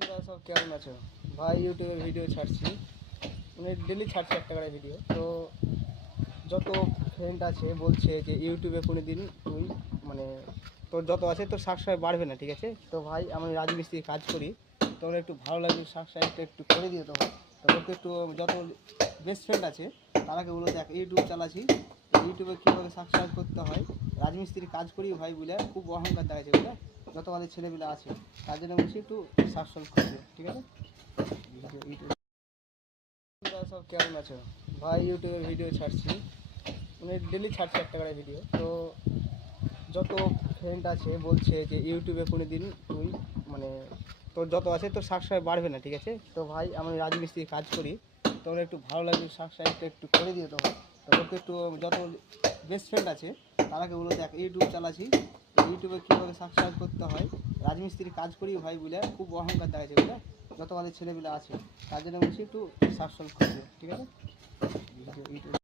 তোমরা সব কেমন আছো ভাই? ইউটিউবে ভিডিও ছাড়ছি, মানে ডেলি ছাড়ছি একটা করে ভিডিও। তো যত ফ্রেন্ড আছে বলছে যে ইউটিউবে কোনো দিন তুই মানে তোর যত আছে তোর সাবস্ক্রাইব বাড়বে না, ঠিক আছে? তো ভাই আমি রাজমিস্ত্রি কাজ করি, তোমরা একটু ভালো লাগবে সাবস্ক্রাইবটা একটু করে দিও। তো ভাই তোকে একটু যত বেস্ট ফ্রেন্ড আছে তারাকে বলো, দেখ ইউটিউব চালাচ্ছি, ইউটিউবে কীভাবে সাবস্ক্রাইব করতে হয়। রাজমিস্ত্রি কাজ করি ভাই বুঝলে, খুব অহংকার দেখাচ্ছে বুঝলে, যত আমাদের ছেলেপিলে আছে তার জন্য বলছি একটু সাবস্ক্রাইব করে দিও, ঠিক আছে? ইউটিউব তোমরা সব কেমন আছো ভাই? ইউটিউবে ভিডিও ছাড়ছি, মানে ডেলি ছাড়ছি একটা করে ভিডিও। তো যত ফ্রেন্ড আছে বলছে যে ইউটিউবে কোনো দিন তুই মানে তোর যত আছে তোর সাবস্ক্রাইব বাড়বে না, ঠিক আছে? তো ভাই আমি রাজমিস্ত্রি কাজ করি, তোমরা একটু ভালো লাগবে সাবস্ক্রাইবটা একটু করে দিও। তো ভাই তোকে একটু যত বেস্ট ফ্রেন্ড আছে তারাকে বলো, দেখ ইউটিউব চালাচ্ছি, ইউটিউবে কীভাবে সাবস্ক্রাইব করতে হয়। রাজমিস্ত্রি কাজ করি ভাই বুঝলে, খুব অহংকার দেখাচ্ছে বুঝলে, যত আমাদের ছেলেপিলে আছে তার জন্য বলছি একটু সাবস্ক্রাইব করে দিও, ঠিক আছে? ইউটিউব